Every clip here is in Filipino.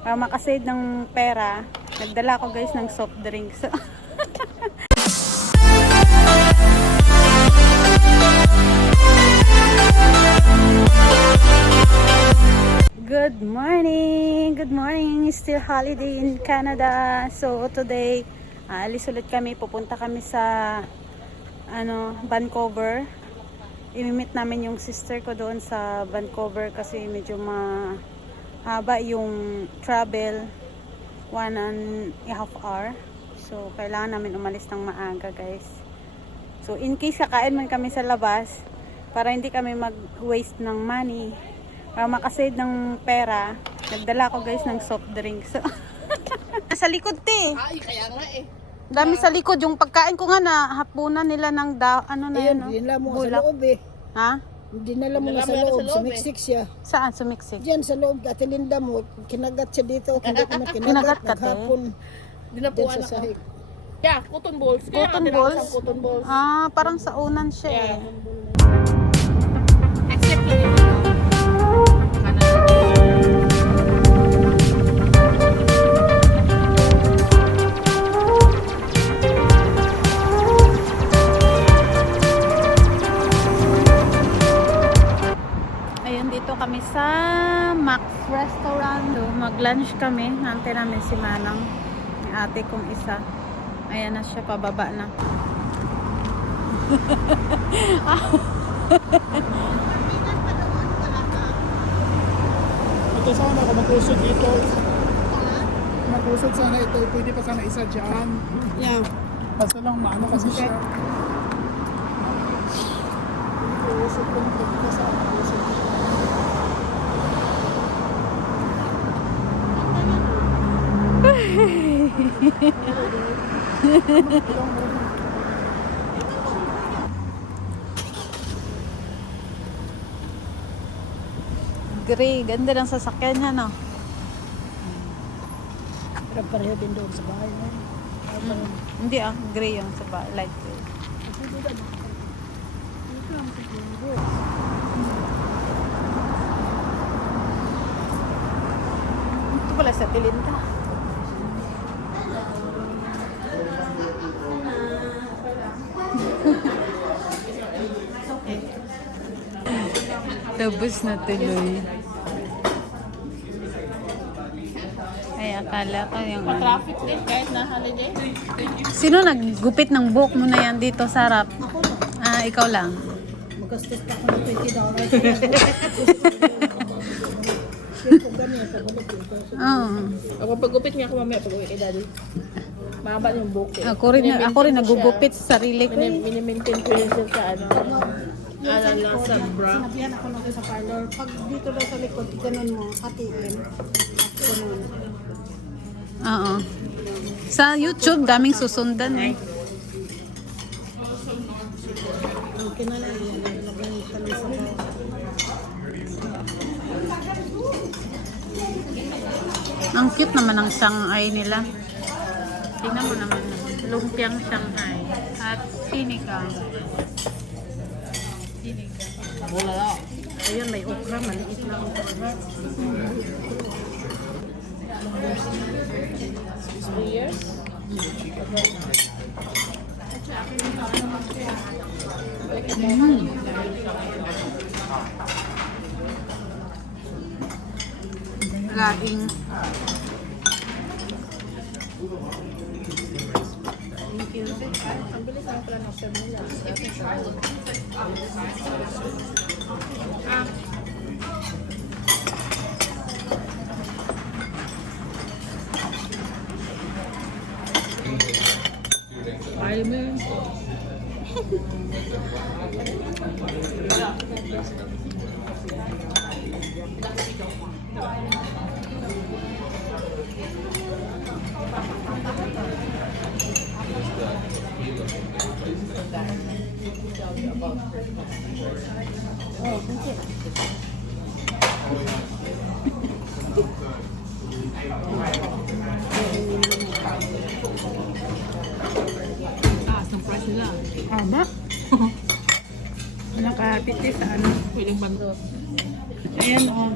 Para makasave ng pera, nagdala ko guys ng soft drinks. Good morning! Good morning! Still holiday in Canada. So today, alis ulit kami. Pupunta kami sa Vancouver. Imimit namin yung sister ko doon sa Vancouver kasi medyo mahaba yung travel, 1.5 hour. So kailangan namin umalis ng maaga guys. So in case kakain man kami sa labas, para hindi kami mag-waste ng money, para makasave ng pera, nagdala ko guys ng soft drinks. Sa likod Ay, kaya nga eh. dami sa likod, yung pagkain ko nga na hapunan nila ng Ayun, dinala mo sa loob eh. Ha? Dinala mo nga sa loob, sumiksik siya. Saan sumiksik? Diyan sa loob, Ate Linda mo, kinagat siya dito. Hindi ko na Kinagat kinagat, ka, te? naghapon. Dinapuan Diyan sa ako. sahig. Yeah, cotton balls. Kaya Cotton nga, balls? tinawag siyang cotton balls. Parang sa unan siya eh. Except yun yung Canada. Ayun, dito kami sa Max Restaurant. So, mag-lunch kami. Nantay namin si Manang. May ate kong isa. Ayan na siya, pababa na. Ito sana kung mag-usod dito. Mag-usod sana ito. Pwede pa sana isa dyan. Yeah. Basta lang maano kasi siya. Mag-usod ko na dito sa mag-usod. Gray, ganda ng sasakyan niya, no? Pero pareho din doon sa bahay mo. Hindi gray yung light gray. Ito pala sa Tilinta. Tapos na tuloy. Ay, akala ko yung Traffic din kahit na holiday. Sino naggupit ng buhok mo na yan dito sa harap? Ikaw lang. Magastos pa ako ng $20. Oo. Ako pag-gupit nga ako mamaya pag-uwi kay daddy. Mahaba yung buhok eh. Ako rin nagugupit sa sarili ko. Mini-maintain ko yun siya sa lang sa bra. Sinabihan ako nung sa parlor, pag dito daw sa likod, ganun mo, hatiin. Ganun. Oo. Sa YouTube, daming susundan eh. Ang kinala yan, nilagyan ka ng sabaw. Ang cute naman ng Shanghai nila. Tingnan mo naman. Lumpiang Shanghai. At sinigang. Wala lang. Ayun, may okra, maliit na okra. 3 years? Gaing. Ang bilis lang pala ng serve nila. Ay, man. Aba. Nakapit sa ano. Pwedeng bandot. Ayan o.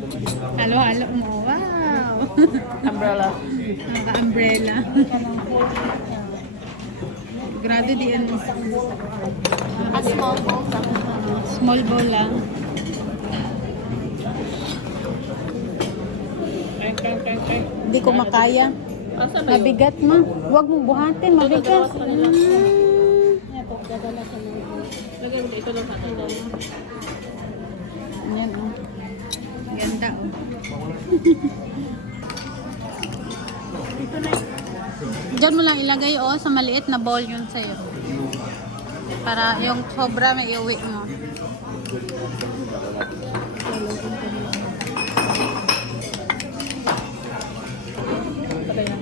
Halo-halo mo. Wow. Umbrella. Naka-umbrella. Grado di ano. Small bowl lang. Hindi ko makaya. Asa ba yun? Mabigat ma. Huwag mong buhatin, mabigat. Lagay mo ito lang sa akin. Yan oh. Ganda oh. Diyan mo lang ilagay oh, sa maliit na bowl yun sa'yo. Para yung sobra may iuwi mo. Sabay na.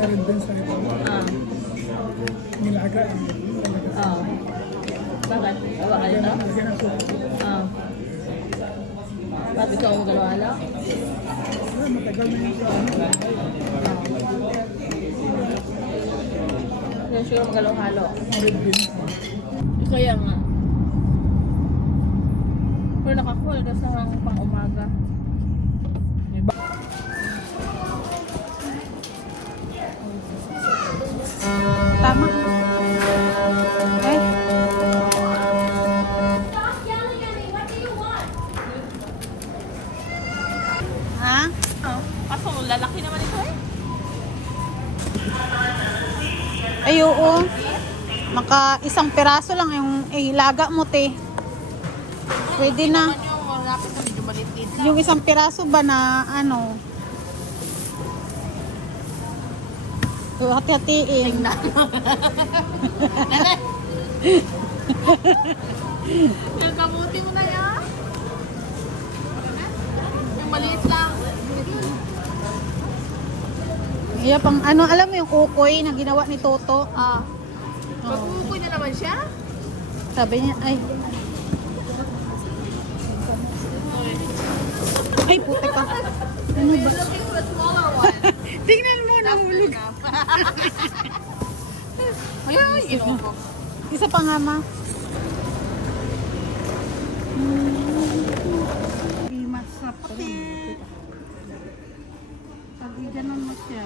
Meron din sa ito. Ah. Nilaga. Ah. Bakit? Awa ka dito? Lagyan ng cook. Ah. Bakit ikaw ang galaw-ala? Matagal na yung Yan sure magalaw-halo. red beans. Kaya nga. Pero naka-cool kasi pang umaga. Tama. Eh. Ha? Oh. Kaso lalaki naman ito eh. Ay, oo. Maka isang piraso lang yung ilaga mo, te. Pwede na. Yung lapit na medyo maliit lang. Yung isang piraso ba na ano? Hati-hatiin. Yung kabuti mo na yan. Yung maliit lang. Iya pang ano, alam mo yung ukoy na ginawa ni Toto? Ah. Oo. Magkukuy na naman siya. Sabi niya, ay. Ay, puti ka. Ano ba? Looking for a smaller one. Tingnan mo, nahulog. Ay, ginawa ko. Isa pa nga, ma. Mas sa puti. Sabi, ganun mo siya.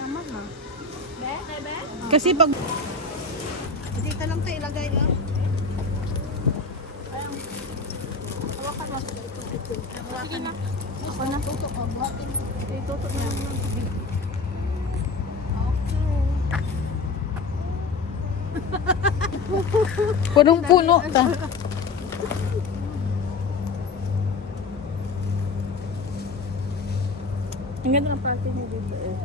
Tama na. Kasi pag... Dito lang tayo ilagay ah. Hawakan mo. Hawakan na. Ako na. Tutok ko. Buhatin. Itutok na. Punong-puno ta. Ang ganda ng practice niya dito eh.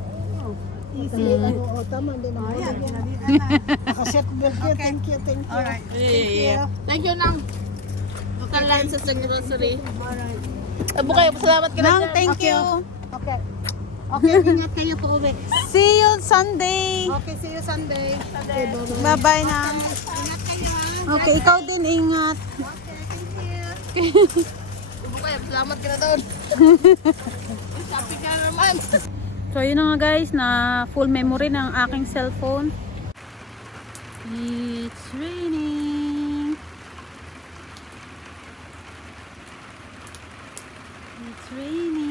Easy. Oo, tama din ang Ayan, Nakaset belt here. Thank you, thank you. Alright. Yeah. Thank you, Nang. Local Lances and Grocery. Bukay, salamat ka na Nang, dyan. thank you. Okay. Okay, ingat kayo po uwi. See you Sunday. Okay, see you Sunday. Okay, bye-bye. Bye-bye na. Ingat kayo ha. Okay, ikaw din ingat. Okay, thank you. Bukay, salamat ka na doon. Shopping ka na naman. So yun na nga guys, na full memory ng aking cellphone. It's raining. It's raining.